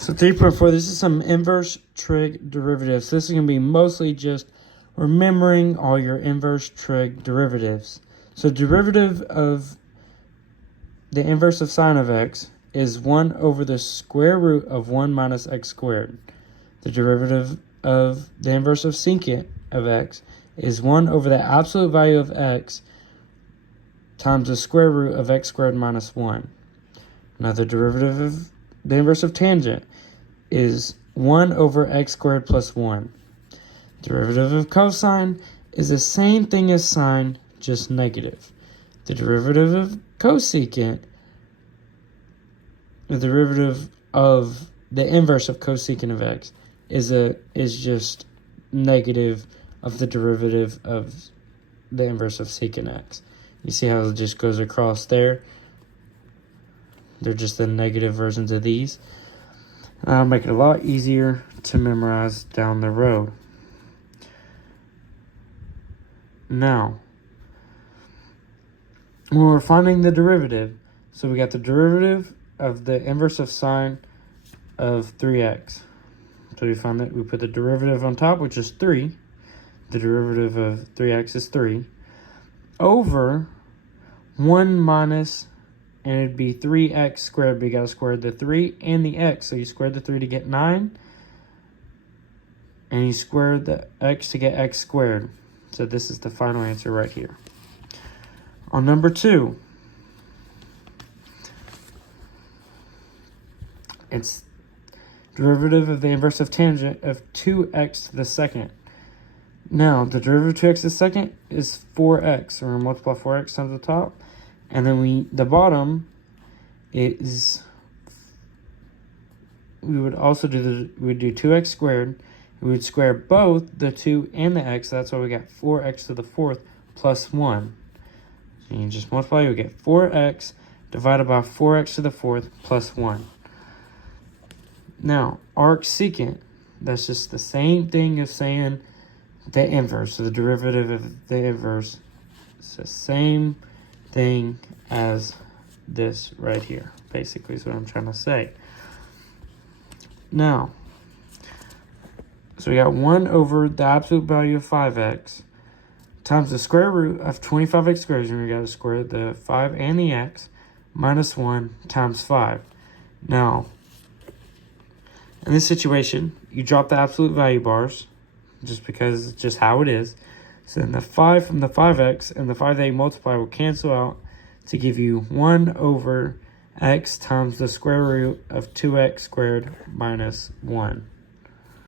So 3.4, this is some inverse trig derivatives. This is going to be mostly just remembering all your inverse trig derivatives. So derivative of the inverse of sine of x is 1 over the square root of 1 minus x squared. The derivative of the inverse of secant of x is 1 over the absolute value of x times the square root of x squared minus 1. Now the derivative of the inverse of tangent is 1 over x squared plus 1. Derivative of cosine is the same thing as sine, just negative. The derivative of cosecant, the derivative of the inverse of cosecant of x is just negative of the derivative of the inverse of secant x. You see how it just goes across there? They're just the negative versions of these. Make it a lot easier to memorize down the road. Now, when we're finding the derivative, so we got the derivative of the inverse of sine of 3x. So we find that we put the derivative on top, which is 3. The derivative of 3x is 3. Over 1 minus, and it'd be 3x squared, but you got to square the 3 and the x. So you squared the 3 to get 9, and you squared the x to get x squared. So this is the final answer right here. On number 2, it's derivative of the inverse of tangent of 2x to the second. Now, the derivative of 2x to the second is 4x. So we're going to multiply 4x times the top. And then the bottom is, we would also do 2x squared. We would square both the 2 and the x. That's why we got 4x to the fourth plus 1. So you just multiply, you get 4x divided by 4x to the fourth plus 1. Now, arc secant, that's just the same thing as saying the inverse. So the derivative of the inverse is the same thing as this right here, basically is what I'm trying to say. Now, so we got 1 over the absolute value of 5x times the square root of 25x squared, and we got to square the 5 and the x, minus 1 times 5. Now, in this situation, you drop the absolute value bars, just because it's just how it is. So then the 5 from the 5x and the 5 that you multiply will cancel out to give you 1 over x times the square root of 2x squared minus 1.